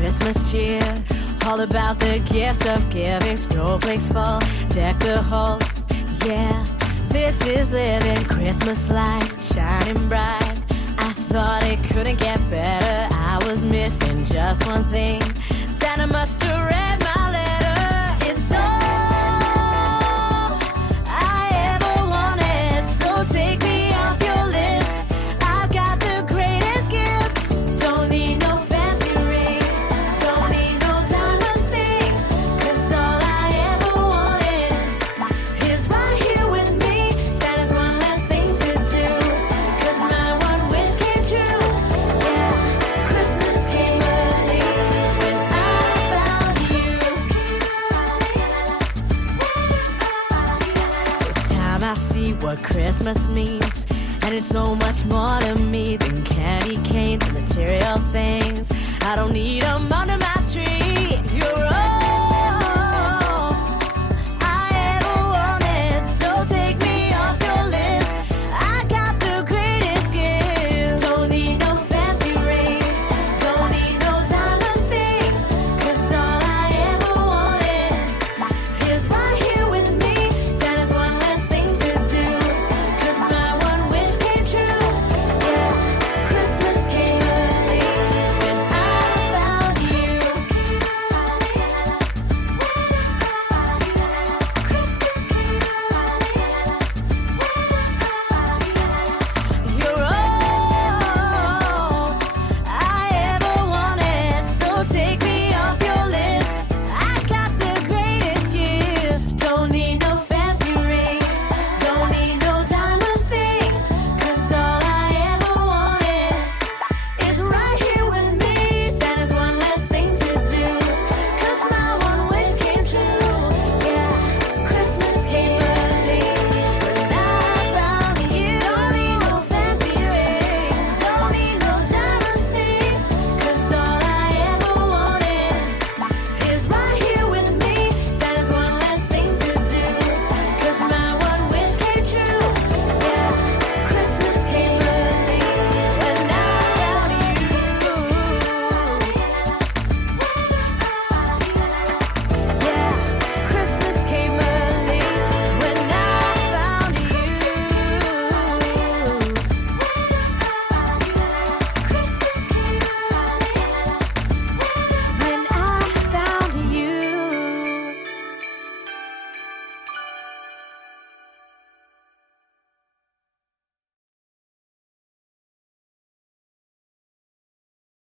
Christmas cheer. All about the gift of giving. Snowflakes fall, deck the halls. Yeah, this is living. Christmas lights shining bright. I thought it couldn't get better. I was missing just one thing. Santa must have read my letter. It's all I ever wanted, so take me off your list. I've got the greatest gift. Don't need no fancy ring, don't need no diamond things, 'cause all I ever wanted is right here with me. Santa's one less thing to do, 'cause my one wish came true. Yeah, Christmas came early when I found you. This time I see what Christmas means, and it's so much more to me than candy canes and material things. I don't need 'em under my tree.